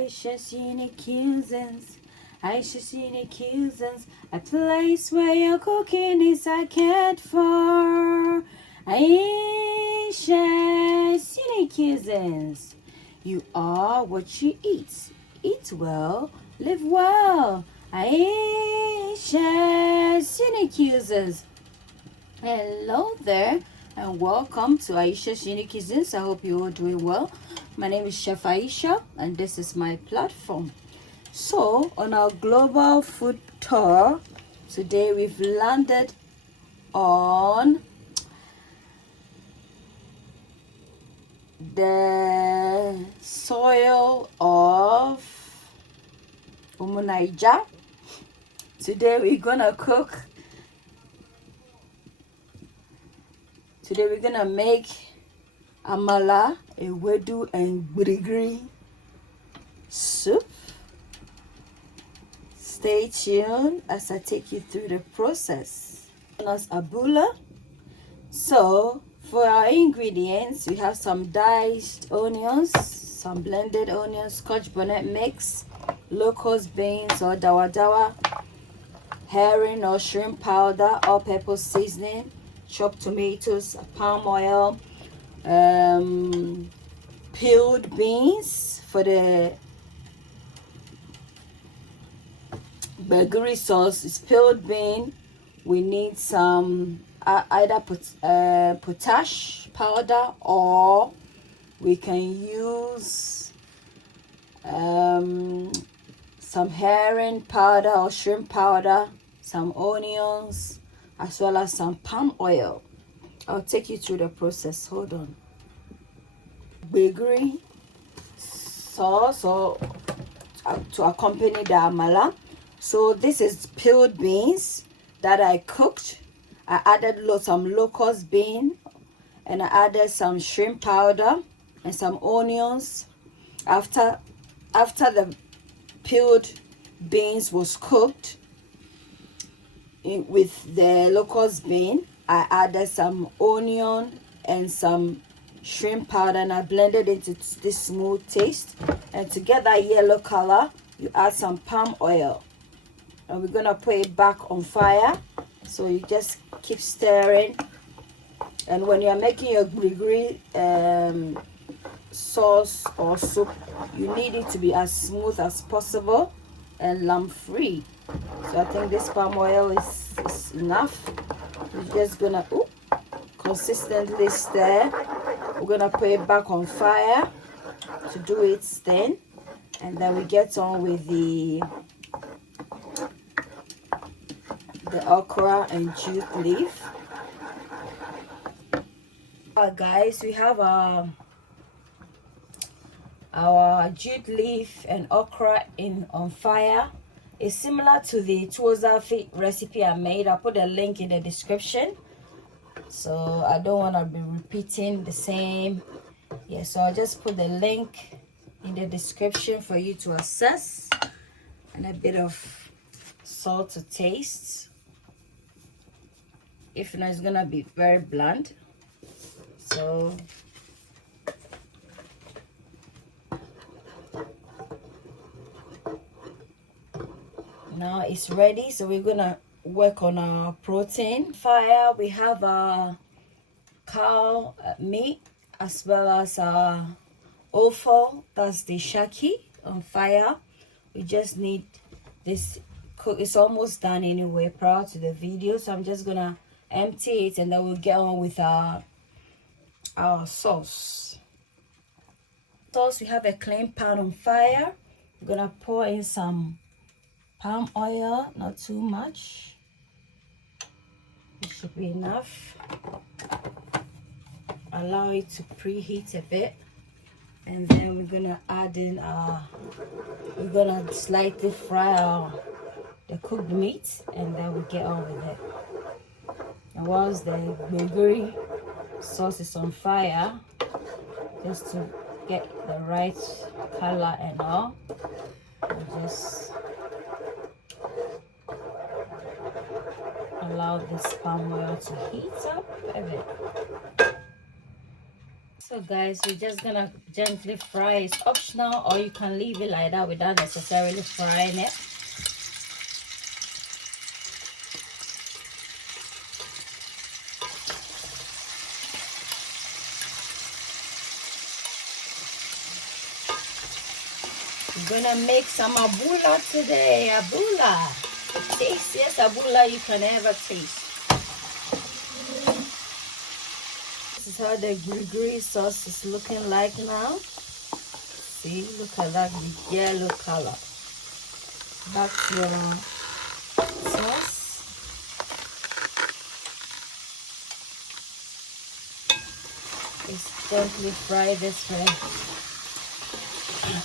Ayesha's unique cuisines. Ayesha's unique cuisines. A place where your cooking is cared for. Ayesha's unique cuisines. You are what you eat. Eat well, live well. Ayesha's unique cuisines. Hello there and welcome to Ayesha's Unique Cuisines. I hope you're all doing well. My name is Chef Ayesha and this is my platform. So on our global food tour today, we've landed on the soil of Naija. Today we're gonna make Amala, Ewedu and Gbegiri soup. Stay tuned as I take you through the process. As Abula. So for our ingredients, we have some diced onions, some blended onions, Scotch bonnet mix, Locust beans or dawa, herring or shrimp powder, all-purpose seasoning, chopped tomatoes, palm oil, peeled beans for the Gbegiri sauce. It's peeled bean. We need some either potash powder, or we can use some herring powder or shrimp powder, some onions, as well as some palm oil. I'll take you through the process. Hold on. Gbegiri sauce or to accompany the amala. So this is peeled beans that I cooked. I added some locust bean and I added some shrimp powder and some onions. After the peeled beans was cooked with the locust bean, I added some onion and some shrimp powder and I blended it into this smooth taste, and to get that yellow color you add some palm oil, and we're gonna put it back on fire. So you just keep stirring, and when you're making your Gbegiri sauce or soup, you need it to be as smooth as possible and lump free. So I think this palm oil is enough. We're just gonna consistently stir. We're gonna put it back on fire to do its thing, and then we get on with the okra and jute leaf. Guys, we have our jute leaf and okra on fire. It's similar to the Tuoza fit recipe I made. I'll put a link in the description, so I don't want to be repeating the same. Yeah, so I'll just put the link in the description for you to access, and a bit of salt to taste. If not, it's gonna be very bland. So now it's ready, so we're gonna work on our protein. Fire, we have our cow meat as well as our offal, that's the shaki, on fire. We just need this cook. It's almost done anyway prior to the video, so I'm just gonna empty it and then we'll get on with our sauce. We have a clean pan on fire. We're gonna pour in some palm oil, not too much. It should be enough. Allow it to preheat a bit, and then we're gonna add in we're gonna slightly fry the cooked meat, and then we get on with it. And once the Gbegiri sauce is on fire, just to get the right color and all, we just allow this palm oil to heat up a bit. So guys, we're just gonna gently fry. It's optional, or you can leave it like that without necessarily frying it. We're gonna make some abula today. Abula, the tastiest abula you can ever taste. This is how the Gbegiri sauce is looking like now. See, look at that yellow color. That's your sauce. Just gently fry this for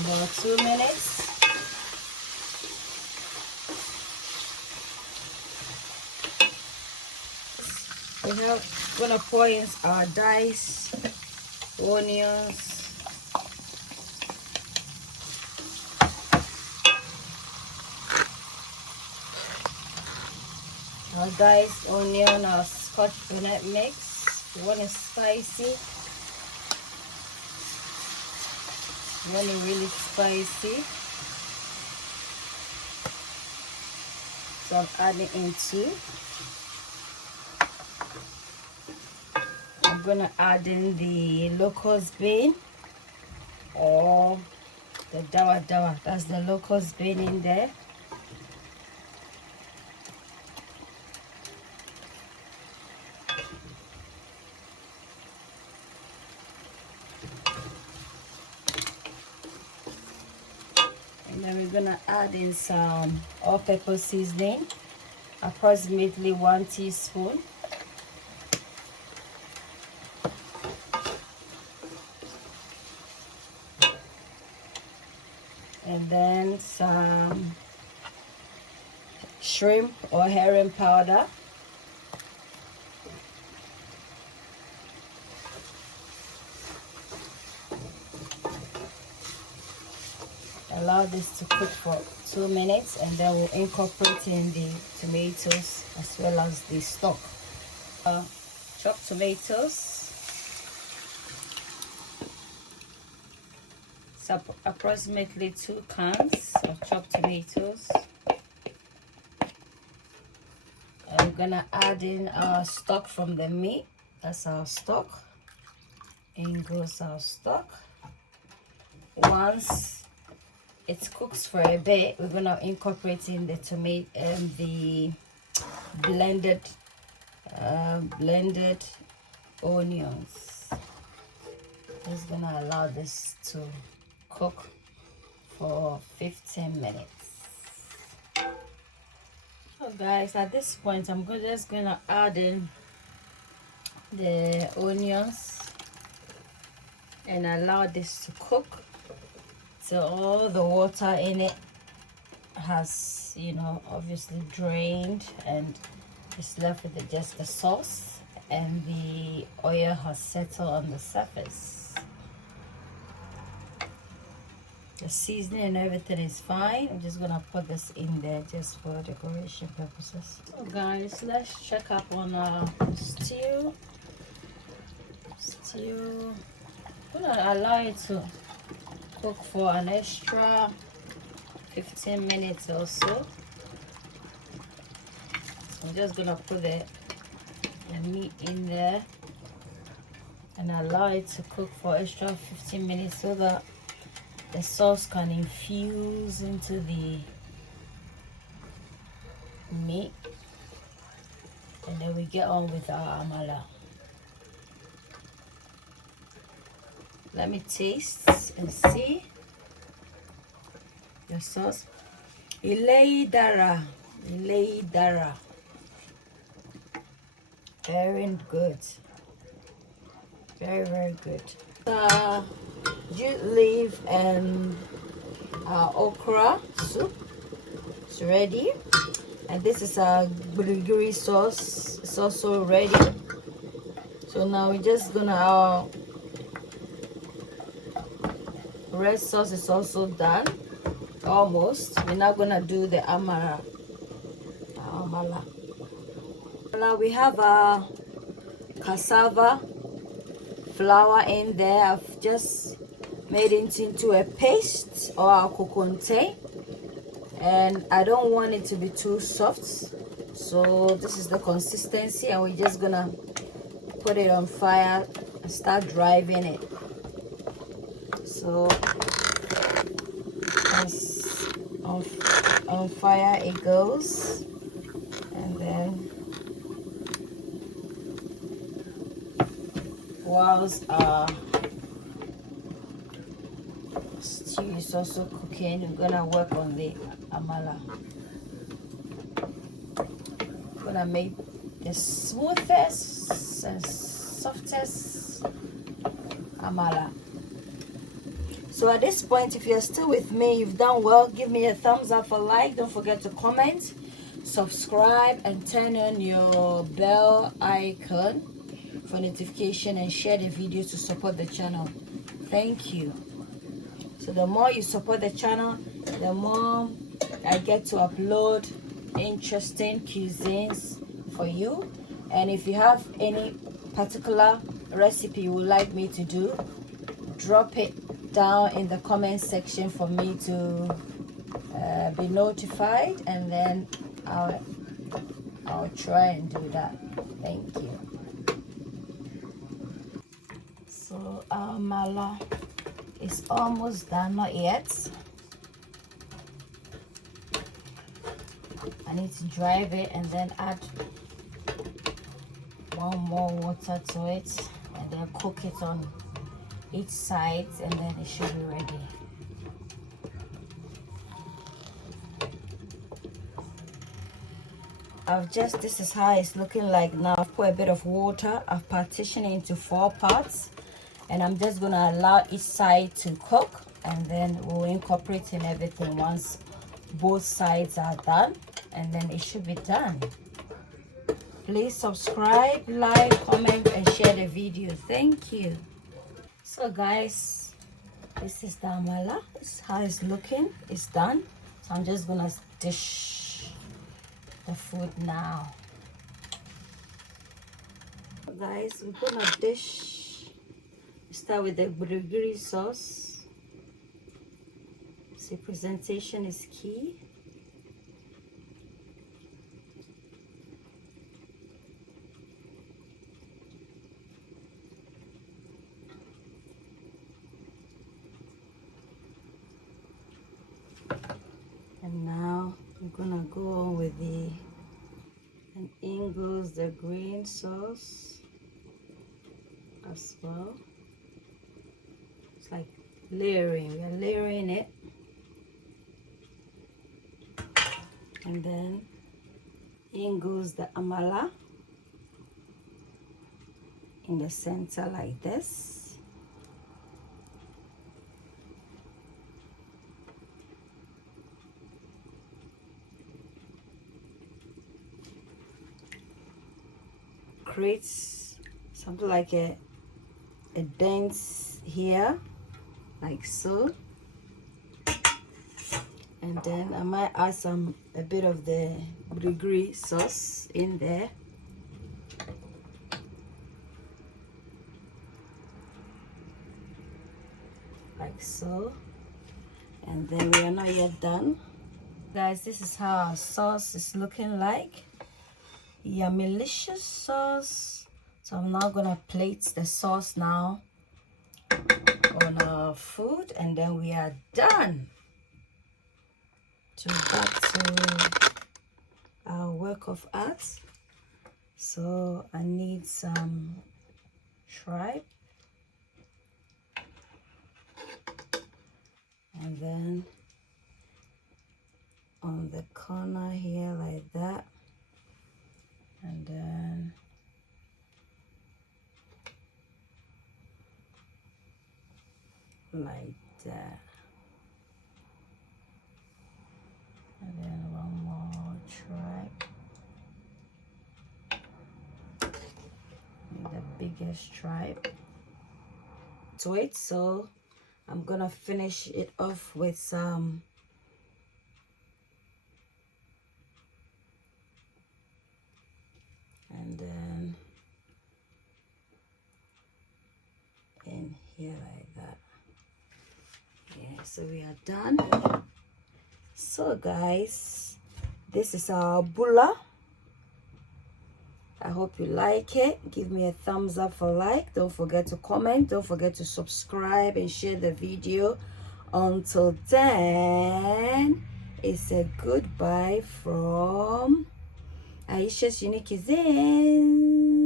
about 2 minutes. We're gonna pour in our diced onions. Our diced onion, our Scotch bonnet mix. You want it spicy. You want it really spicy. So I'm adding in 2. I'm gonna add in the locust bean, or the dawa. That's the locust bean in there. And then we're gonna add in some all-purpose seasoning, approximately 1 teaspoon. And then some shrimp or herring powder. Allow this to cook for 2 minutes, and then we'll incorporate in the tomatoes as well as the stock. Chopped tomatoes. So approximately 2 cans of chopped tomatoes. I'm gonna add in our stock from the meat. That's our stock. In goes our stock. Once it cooks for a bit, we're gonna incorporate in the tomato and the blended onions. Just gonna allow this to cook for 15 minutes. So guys, at this point I'm just gonna add in the onions and allow this to cook till all the water in it has, you know, obviously drained, and it's left with just the sauce, and the oil has settled on the surface. The seasoning and everything is fine. I'm just gonna put this in there just for decoration purposes. So guys, let's check up on our stew. I'm gonna allow it to cook for an extra 15 minutes or so. So I'm just gonna put the meat in there and allow it to cook for extra 15 minutes so that the sauce can infuse into the meat, and then we get on with our amala. Let me taste and see the sauce. Ilei dara. Very good. Very good. Jute leaf and okra soup is ready, and this is our Gbegiri sauce. It's also ready. So now we're just gonna red sauce is also done, almost. We're not gonna do the amala. Now we have our cassava flour in there. I've just made it into a paste or a coconte, and I don't want it to be too soft, so this is the consistency, and we're just gonna put it on fire and start driving it. So as on fire it goes, and then whilst our stew is also cooking, we're gonna work on the amala. We're gonna make the smoothest and softest amala. So at this point, if you're still with me, you've done well. Give me a thumbs up or like. Don't forget to comment, subscribe, and turn on your bell icon for notification, and share the video to support the channel. Thank you. So the more you support the channel, the more I get to upload interesting cuisines for you. And if you have any particular recipe you would like me to do, drop it down in the comment section for me to be notified, and then I'll try and do that. Thank you. So our mala is almost done, not yet. I need to drive it and then add one more water to it, and then cook it on each side, and then it should be ready. This is how it's looking like now. I've put a bit of water. I've partitioned it into 4 parts, and I'm just gonna allow each side to cook, and then we'll incorporate in everything once both sides are done, and then it should be done. Please subscribe, like, comment, and share the video. Thank you. So guys, this is the amala. This is how it's looking. It's done. So I'm just gonna dish the food now. Guys, we're gonna dish. Start with the Gbegiri sauce. See, presentation is key. And now I'm gonna go on with and in goes the green sauce as well. It's like layering. We are layering it, and then in goes the amala in the center like this. Creates something like a dent here, like so. And then I might add a bit of the Gbegiri sauce in there. Like so. And then we are not yet done. Guys, this is how our sauce is looking like. Yummylicious sauce. So I'm now gonna plate the sauce now on our food, and then we are done. So back to our work of art. So I need some shrimp, and then on the corner here like that, and then like that, and then one more tribe, the biggest tribe to it. So I'm gonna finish it off with some and then Yeah, like that. Yeah, so we are done. So guys, this is our bulla. I hope you like it. Give me a thumbs up for like. Don't forget to comment. Don't forget to subscribe and share the video. Until then, it's a goodbye from Ayesha's Unique Cuisines.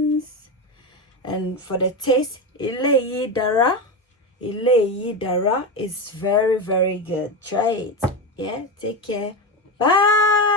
And for the taste, Ile Dara is very, very good. Try it. Yeah, take care. Bye.